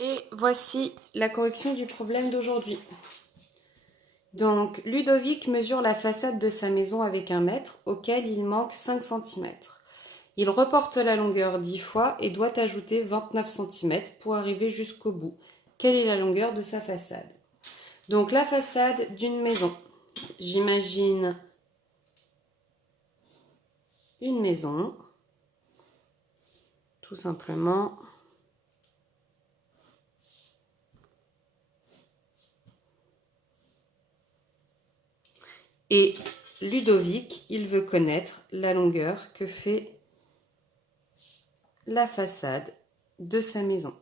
Et voici la correction du problème d'aujourd'hui. Donc, Ludovic mesure la façade de sa maison avec 1 mètre, auquel il manque 5 cm. Il reporte la longueur 10 fois et doit ajouter 29 cm pour arriver jusqu'au bout. Quelle est la longueur de sa façade? Donc, la façade d'une maison. J'imagine une maison, tout simplement. Et Ludovic, il veut connaître la longueur que fait la façade de sa maison.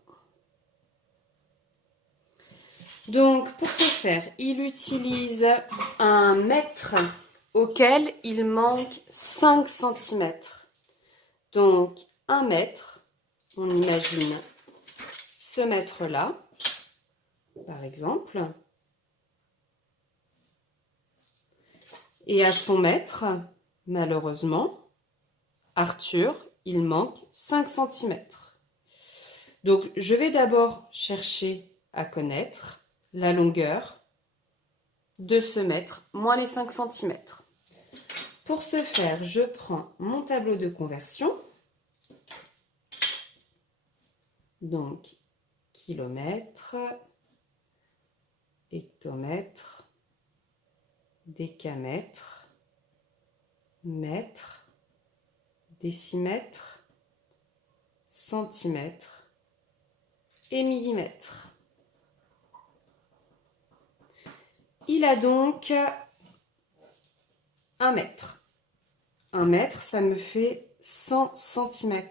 Donc, pour ce faire, il utilise un mètre auquel il manque 5 cm. Donc, 1 mètre, on imagine ce mètre-là, par exemple. Et à son mètre, malheureusement, Arthur, il manque 5 cm. Donc, je vais d'abord chercher à connaître la longueur de ce mètre moins les 5 cm. Pour ce faire, je prends mon tableau de conversion. Donc, kilomètre, hectomètre, décamètre, mètre, décimètre, centimètre et millimètre. Il a donc 1 mètre. 1 mètre, ça me fait 100 cm.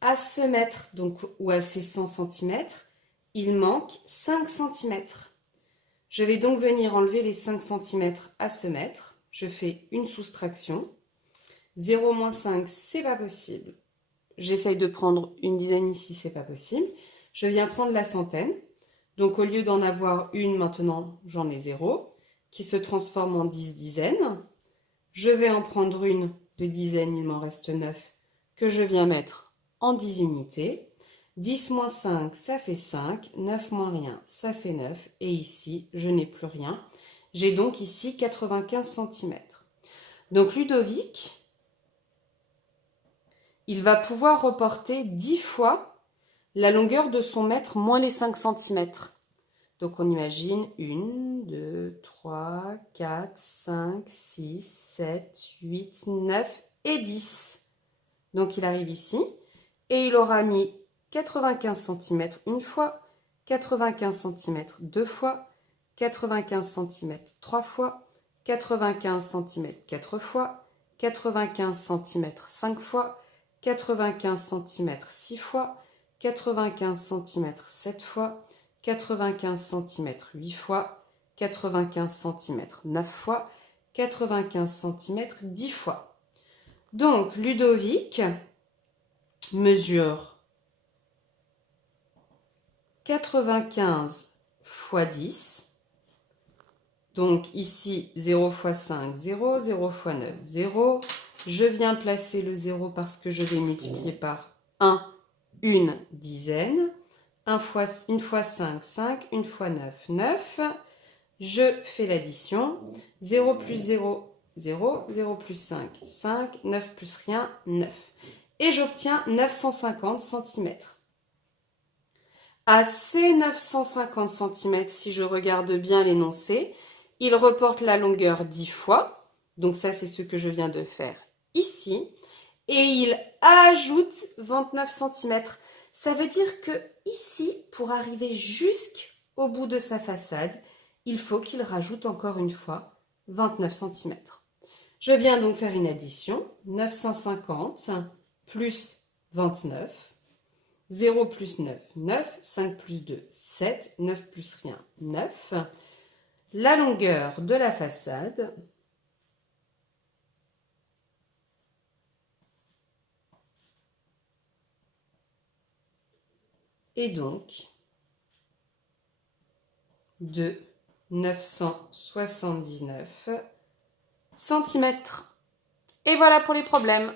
À ce mètre, donc, ou à ces 100 cm, il manque 5 cm. Je vais donc venir enlever les 5 cm à ce mètre. Je fais une soustraction. 0 moins 5, c'est pas possible. J'essaye de prendre une dizaine ici, c'est pas possible. Je viens prendre la centaine. Donc, au lieu d'en avoir une, maintenant, j'en ai 0, qui se transforme en 10 dizaines. Je vais en prendre une de dizaine, il m'en reste 9, que je viens mettre en 10 unités. 10 moins 5, ça fait 5. 9 moins rien, ça fait 9. Et ici, je n'ai plus rien. J'ai donc ici 95 cm. Donc, Ludovic, il va pouvoir reporter 10 fois la longueur de son mètre moins les 5 cm. Donc, on imagine 1, 2, 3, 4, 5, 6, 7, 8, 9 et 10. Donc, il arrive ici et il aura mis 95 cm une fois, 95 cm deux fois, 95 cm trois fois, 95 cm quatre fois, 95 cm 5 fois, 95 cm 6 fois, 95 cm 7 fois, 95 cm 8 fois, 95 cm 9 fois, 95 cm 10 fois. Donc, Ludovic mesure 95 fois 10. Donc, ici, 0 fois 5, 0, 0 fois 9, 0. Je viens placer le 0 parce que je vais multiplier par 1, une dizaine. 1 fois 5, 5. 1 fois 9, 9. Je fais l'addition. 0 plus 0, 0. 0 plus 5, 5. 9 plus rien, 9. Et j'obtiens 950 cm. À ces 950 cm, si je regarde bien l'énoncé, il reporte la longueur 10 fois. Donc ça, c'est ce que je viens de faire ici. Et il ajoute 29 cm. Ça veut dire que ici, pour arriver jusqu'au bout de sa façade, il faut qu'il rajoute encore une fois 29 cm. Je viens donc faire une addition. 950 plus 29. 0 plus 9, 9. 5 plus 2, 7. 9 plus rien, 9. La longueur de la façade est donc de 979 cm. Et voilà pour les problèmes.